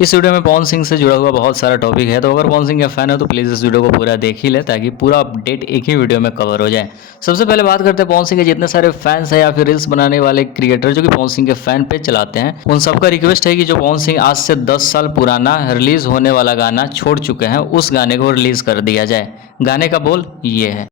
इस वीडियो में पवन सिंह से जुड़ा हुआ बहुत सारा टॉपिक है, तो अगर पवन सिंह का फैन है तो प्लीज़ इस वीडियो को पूरा देख ही ले ताकि पूरा अपडेट एक ही वीडियो में कवर हो जाए। सबसे पहले बात करते हैं पवन सिंह के जितने सारे फैंस हैं या फिर रील्स बनाने वाले क्रिएटर जो कि पवन सिंह के फैन पेज चलाते हैं, उन सबका रिक्वेस्ट है कि जो पवन सिंह आज से 10 साल पुराना रिलीज होने वाला गाना छोड़ चुके हैं उस गाने को रिलीज कर दिया जाए। गाने का बोल ये है।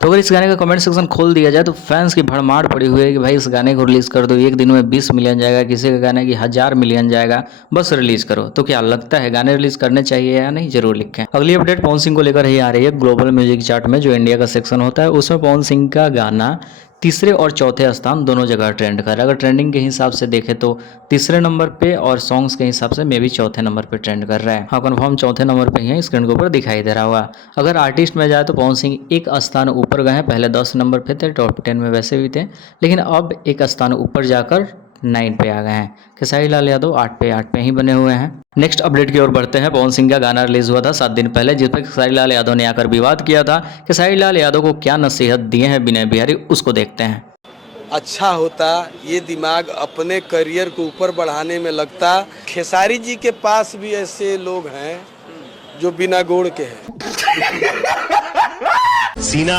तो अगर इस गाने का कमेंट सेक्शन खोल दिया जाए तो फैंस की भड़मार पड़ी हुई है कि भाई इस गाने को रिलीज कर दो, एक दिन में 20 मिलियन जाएगा, किसी का गाना कि 1000 मिलियन जाएगा, बस रिलीज करो। तो क्या लगता है गाने रिलीज करने चाहिए या नहीं, जरूर लिखें। अगली अपडेट पवन सिंह को लेकर ही आ रही है। ग्लोबल म्यूजिक चार्ट में जो इंडिया का सेक्शन होता है उसमें पवन सिंह का गाना तीसरे और चौथे स्थान दोनों जगह ट्रेंड कर रहा है। अगर ट्रेंडिंग के हिसाब से देखें तो तीसरे नंबर पे और सॉन्ग्स के हिसाब से मे भी चौथे नंबर पे ट्रेंड कर रहा है। हाँ, कंफर्म चौथे नंबर पे ही है, स्क्रीन के ऊपर दिखाई दे रहा होगा। अगर आर्टिस्ट में जाए तो पवन सिंह एक स्थान ऊपर गए हैं, पहले 10 नंबर पे थे, टॉप 10 में वैसे भी थे, लेकिन अब एक स्थान ऊपर जाकर 9 पे आ गए हैं। खेसारी लाल यादव 8 पे ही बने हुए हैं। नेक्स्ट अपडेट की ओर बढ़ते हैं। पवन सिंह का गाना रिलीज हुआ था 7 दिन पहले, जिस पर खेसारी लाल यादव ने आकर विवाद किया था। खेसारी लाल यादव को क्या नसीहत दिए हैं विनय बिहारी, उसको देखते हैं। अच्छा होता ये दिमाग अपने करियर को ऊपर बढ़ाने में लगता। खेसारी जी के पास भी ऐसे लोग हैं जो बिना गोड़ के हैं। सीना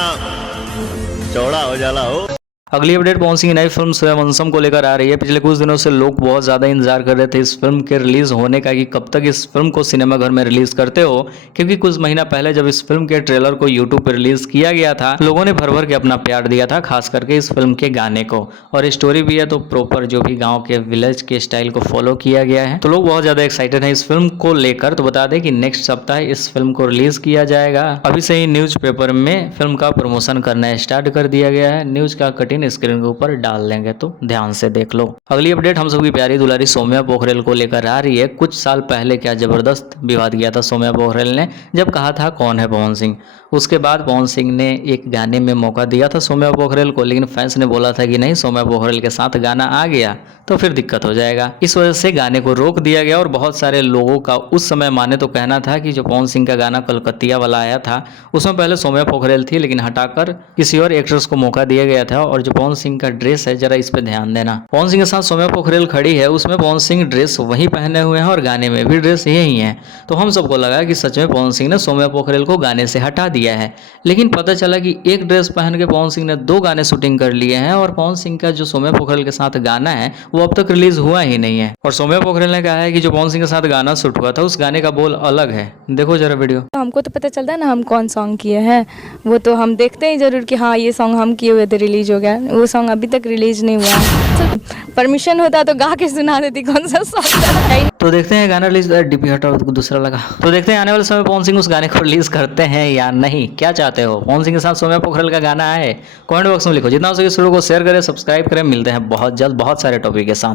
चौड़ा हो जाला हो। अगली अपडेट पवन सिंह की नई फिल्म सूर्यवंशम को लेकर आ रही है। पिछले कुछ दिनों से लोग बहुत ज़्यादा इंतजार कर रहे थे इस फिल्म के रिलीज होने का कि कब तक इस फिल्म को सिनेमाघर में रिलीज करते हो, क्योंकि कुछ महीना पहले जब इस फिल्म के ट्रेलर को यूट्यूब पर रिलीज किया गया था, लोगों ने भर भर के अपना प्यार दिया था, खास करके इस फिल्म के गाने को। और स्टोरी भी है तो प्रॉपर जो भी गाँव के विलेज के स्टाइल को फॉलो किया गया है, तो लोग बहुत ज़्यादा एक्साइटेड है इस फिल्म को लेकर। तो बता दें कि नेक्स्ट सप्ताह इस फिल्म को रिलीज किया जाएगा। अभी से ही न्यूज पेपर में फिल्म का प्रमोशन करना स्टार्ट कर दिया गया है। न्यूज का कटिंग स्क्रीन के ऊपर डाल देंगे, तो ध्यान से देख लो। अगली अपडेट हम सबकी प्यारी दुलारी सौम्या पोखरेल को लेकर आ रही है। कुछ साल पहले क्या जबरदस्त विवाद किया था सौम्या पोखरेल ने, जब कहा था कौन है पवन सिंह। उसके बाद पवन सिंह ने एक गाने में मौका दिया था सौम्या पोखरेल को, लेकिन फैंस ने बोला था कि नहीं, सौम्या पोखरेल के साथ गाना आ गया तो फिर दिक्कत हो जाएगा। इस वजह से गाने को रोक दिया गया और बहुत सारे लोगों का उस समय माने तो कहना था कि जो पवन सिंह का गाना कलकतिया वाला आया था उसमें पहले सौम्या पोखरेल थी, लेकिन हटाकर किसी और एक्ट्रेस को मौका दिया गया था। और जो पवन सिंह का ड्रेस है, जरा इस पे ध्यान देना, पवन सिंह के साथ सौम्या पोखरेल खड़ी है, उसमें पवन सिंह ड्रेस वही पहने हुए हैं और गाने में भी ड्रेस यही है। तो हम सबको लगा कि सच में पवन सिंह ने सौम्या पोखरेल को गाने से हटा दिया है, लेकिन पता चला कि एक ड्रेस पहन के पवन सिंह ने 2 गाने शूटिंग कर लिए हैं और पवन सिंह का जो सौम्या पोखरेल के साथ गाना है वो अब तक रिलीज हुआ ही नहीं है। और सौम्या पोखरेल ने कहा है कि जो पवन सिंह के साथ गाना शूट हुआ था उस गाने का बोल अलग है। देखो जरा वीडियो। हमको तो पता चलता है ना हम कौन सॉन्ग किए हैं, वो तो हम देखते हैं जरूर कि हाँ ये सॉन्ग हम किए हुए थे, रिलीज हो गया। वो सॉन्ग अभी तक रिलीज नहीं हुआ है। परमिशन होता तो गा के सुना देती कौन सा सॉन्ग था। तो देखते हैं गाना रिलीज, डीपी हटा दूसरा लगा। तो देखते हैं आने वाले समय पवन सिंह उस गाने को रिलीज करते हैं या नहीं। क्या चाहते हो, पवन सिंह के साथ सौम्या पोखरेल का गाना है? कमेंट बॉक्स में लिखो। जितना हो सके इस वीडियो को शेयर करें, सब्सक्राइब करें। मिलते हैं बहुत जल्द बहुत सारे टॉपिक के साथ।